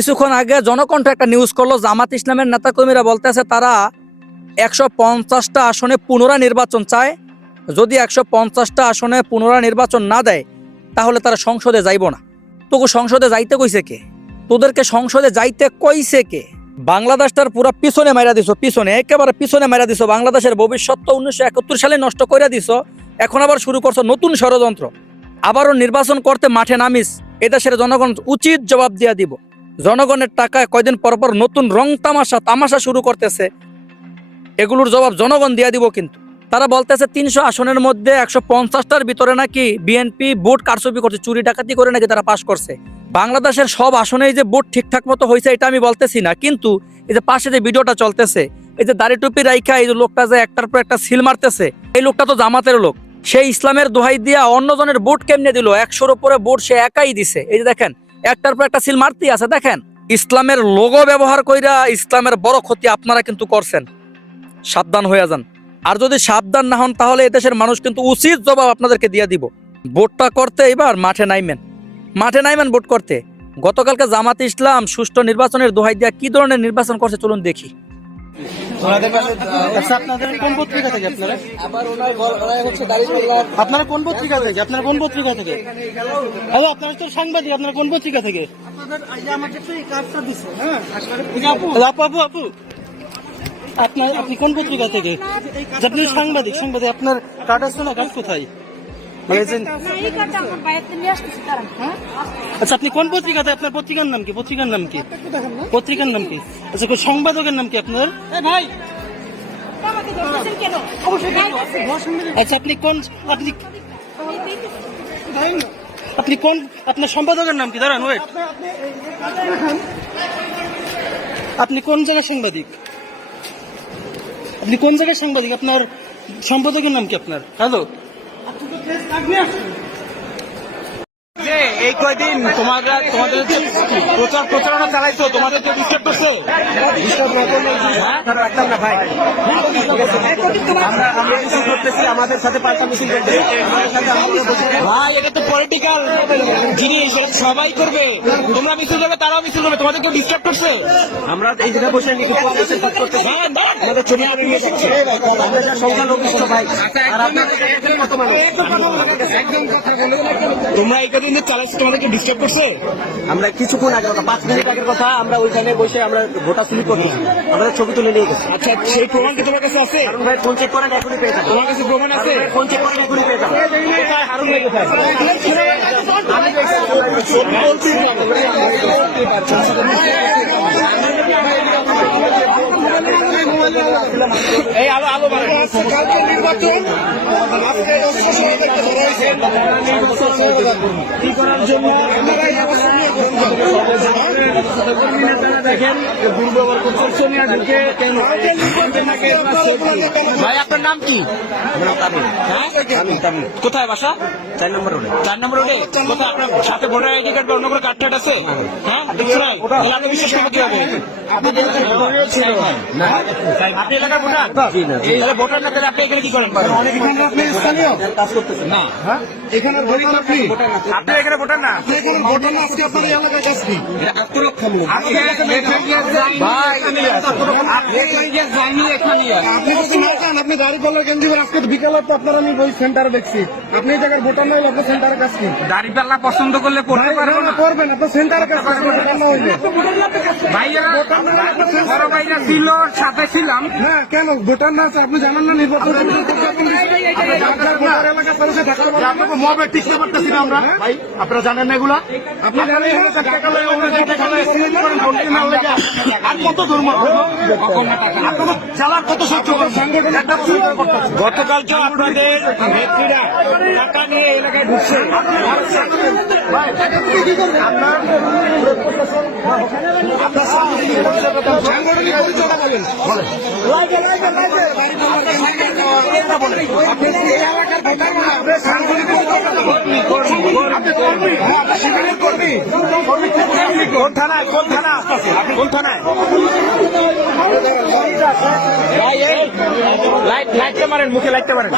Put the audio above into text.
কিছুক্ষণ আগে জনকণ্ঠ একটা নিউজ করলো, জামাত ইসলামের নেতাকর্মীরা বলতেছে তারা 150টা আসনে পুনরায় নির্বাচন চায়। যদি 150টা আসনে পুনরায় নির্বাচন না দেয় তাহলে তারা সংসদে যাইব না। তোকে সংসদে যাইতে কইছে কে? তোদেরকে সংসদে যাইতে কইছে কে? বাংলাদেশটার পুরা পিছনে মাইরা দিছো, পিছনে একেবারে পিছনে মাইরা দিছো। বাংলাদেশের ভবিষ্যৎ তো 1971 সালে নষ্ট করে দিছো। এখন আবার শুরু করছো নতুন ষড়যন্ত্র। আবারও নির্বাচন করতে মাঠে নামিস, এদেশের জনগণ উচিত জবাব দিয়া দিব। জনগণের টাকায় কয়দিন পর পর নতুন রং তামাশা শুরু করতেছে, এগুলোর জবাব জনগণ দিয়া দিব। কিন্তু তারা বলতেছে 300 আসনের মধ্যে 150টার ভিতরে নাকি বিএনপি ভোট কারচুপি করছে, চুরি ডাকাতি করে নাকি তারা পাশ করছে। বাংলাদেশের সব আসনেই যে ভোট ঠিকঠাক মতো হয়েছে এটা আমি বলতেছি না, কিন্তু এই যে পাশে যে ভিডিওটা চলতেছে, এই যে দাড়ি টুপি রাইখা এই যে লোকটা যে একটার পর একটা সিল মারতেছে, এই লোকটা তো জামাতের লোক। সেই ইসলামের দোহাই দিয়া অন্যজনের ভোট কেমনে দিল? 100-র উপরে ভোট সে একাই দিছে। এই যে দেখেন, একটার পর একটা সিল মারতেই আছে। দেখেন, ইসলামের লোগো ব্যবহার কইরা ইসলামের বড় ক্ষতি আপনারা কিন্তু করছেন। সাবধান হয়ে যান। আর যদি সাবধান না হন তাহলে এদেশের মানুষ কিন্তু উচিত জবাব আপনাদেরকে দিয়ে দিব। ভোটটা করতে এবার মাঠে নাইমেন ভোট করতে। গতকালকে জামাত ইসলাম সুষ্ঠু নির্বাচনের দোহাই দিয়া কি ধরনের নির্বাচন করছে চলুন দেখি। আপনারা কোন পত্রিকা থেকে? আপনারা কোন পত্রিকা থেকে? আপনারা তো সাংবাদিক, আপনারা কোন পত্রিকা থেকে? আপু আপনি কোন পত্রিকা থেকে? আপনি সাংবাদিক, আপনার কার্ড আছে না? কার্ড কোথায়? আচ্ছা, আপনি কোন পত্রিকাতে? আপনার পত্রিকার নাম কি? আচ্ছা, সংবাদকের নাম কি আপনার? আচ্ছা, আপনি কোন আপনার সম্পাদকের নাম কি? দাঁড়ান, ওয়েট। আপনি কোন জায়গায় সাংবাদিক? আপনার সম্পাদকের নাম কি আপনার? হ্যালো, এই কয়দিন তোমাদের প্রচারণা চালাইছো, তোমাদের যে ডিস্টার্ব করছে আমাদের সাথে ভাই, এটা তো পলিটিক্যাল জিনিস, সবাই করবে। তোমরা মিছিল করবে, তারাও মিছিল করবে, তোমাদের কেউ ডিস্টার্ব করছে? আমরা এই জায়গায় বসে আমাদের ছবি তোমরা এই কদিন চালাচ্ছ, তোমাদেরকে ডিস্টার্ব করছে? আমরা কিছুক্ষণ আগে 5 মিনিট আগের কথা, আমরা ওইখানে বসে আমরা ভোটার স্লিপ করতেছি, আমাদের ছবি তুলে নিয়ে গেছি। আচ্ছা, সেই প্রমাণ কি তোমার কাছে আছে? হারুন ভাই ফোন চেক করেন, এখনই পেয়ে যাবেন। তোমার কাছে প্রমাণ আছে? ফোন চেক করেন, এখনই পেয়ে যাবেন। হারুন ভাই কোথায়? এই আলো নির্বাচন কি করার জন্য দেখেন ভাই, আপনার নাম কি? কোথায় বাসা? 4 নম্বর রোডে। 4 নম্বর রোডে। কোথায় আপনার সাথে ভোটার আইডি কার্ড বা অন্য কোনো কার্ড আছে? হ্যাঁ, দেখছেন? আপনি বিশ্বাস করবো কিভাবে? আপনি এলাকার ভোটার? তাহলে ভোটার না, তাহলে আপনি এখানে কি করেন? আপনি স্থানীয় কাজ করতেছেন না, এখানে ভোটার আপনি এখানে ভোটার না? ভোটার না, আজকে আপনার এলাকায় কাজ কি? আত্মরক্ষামূলক। আপনি আপনি গাড়ি পাল্লার কেন্দ্র আজকে বিকালে তো আপনার আমি ওই সেন্টারে দেখছি, আপনি এই জায়গার ভোটার নয়, আপনার সেন্টারে কাজ কি? দাড়ি পাল্লা পছন্দ করলে করতে পারবো না? করবেন, আপনার সেন্টারে কাজ করবেন, ভোটার না হইলে। ভাইয়েরা বড় ভাইরা ছিল, সাথে ছিলাম। না, কেন ভোটার না আছে আপনি জানেন না? নির্বাচন মবে টিকতে পারতেছি না আমরা। ভাই, আপনারা জানেন না এগুলা? আপনি জানেন আর কত ধর্ম চালার কত সহ্য? গতকালকে আপনাদের নেত্রীরা টাকা নিয়ে এলাকায় ঢুকছে। কোন থানায়? লাইটটা মারেন, মুখে লাইটটা মারেন।